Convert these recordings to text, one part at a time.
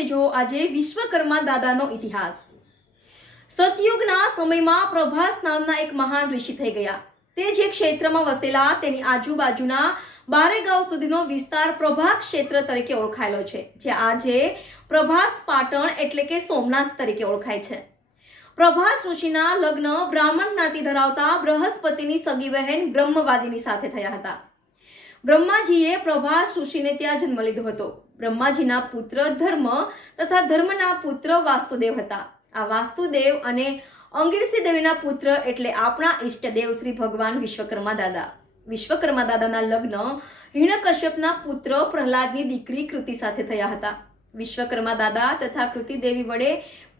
સાથે જો આજે વિશ્વકર્મા દાદાનો ઇતિહાસ। સતયુગના સમયમાં પ્રભાસ નામના એક મહાન ઋષિ થઈ ગયા। તે જે ક્ષેત્રમાં વસેલા તેની આજુબાજુના 12 ગાંવ સુધીનો વિસ્તાર પ્રભા ક્ષેત્ર તરીકે ઓળખાયેલો છે, જે આજે પ્રભાસ પાટણ એટલે કે સોમનાથ તરીકે ઓળખાય છે। પ્રભાસ ઋષિના લગ્ન બ્રાહ્મણ જ્ઞાતિ ધરાવતા બૃહસ્પતિની સગી બહેન બ્રહ્મવાદીની સાથે થયા હતા। બ્રહ્માજીએ પ્રભાસ ઋષિને ત્યાં જન્મ લીધો હતો। બ્રહ્માજીના પુત્ર ધર્મ તથા ધર્મના પુત્ર વાસ્તુદેવ હતા। આ વાસ્તુદેવ અને અંગીરસી દેવીના પુત્ર એટલે આપણા ઈષ્ટદેવ શ્રી ભગવાન વિશ્વકર્મા દાદા। વિશ્વકર્મા દાદાના લગ્ન હિરણ્યકશ્યપના પુત્ર પ્રહલાદની દીકરી કૃતિ સાથે થયા હતા। વિશ્વકર્મા દાદા તથા કૃતિ દેવી વડે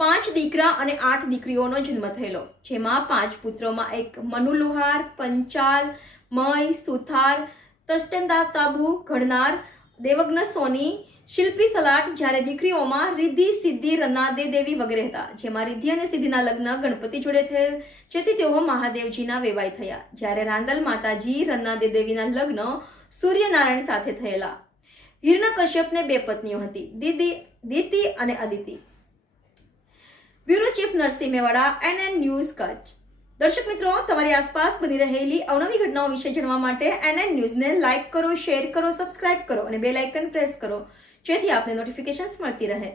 5 દીકરા અને 8 દીકરીઓનો જન્મ થયેલો, જેમાં 5 પુત્રોમાં એક મનુલુહાર, પંચાલ, મય, સુથાર, તસ્ટંદાતાબુ, ઘડનાર, દેવજ્ઞ સોની, શિલ્પી સલાટ, જ્યારે દીકરીઓમાં રિદ્ધિ, સિદ્ધિ, રનાદે દેવી વગેરે હતા, જેમાં રિદ્ધિ અને સિદ્ધિના લગ્ન ગણપતિ જોડે થયેલ, જેથી તેઓ મહાદેવજીના વેવાઈ થયા। જ્યારે રાંદલ માતાજી રનાદે દેવીના લગ્ન સૂર્યનારાયણ સાથે થયેલા। હિરણ્યકશ્યપને 2 પત્નીઓ હતી, દિતિ અને Aditi. Bureau chief Narsinh Mewada, NN news Kutch. દર્શક મિત્રો, તમારી આસપાસ બની રહેલી અવનવી ઘટનાઓ વિશે જાણવા માટે NN ન્યૂઝને લાઇક કરો, શેર કરો, સબસ્ક્રાઇબ કરો અને બેલ આઇકન પ્રેસ કરો, જેથી આપને નોટિફિકેશન્સ મળતી રહે।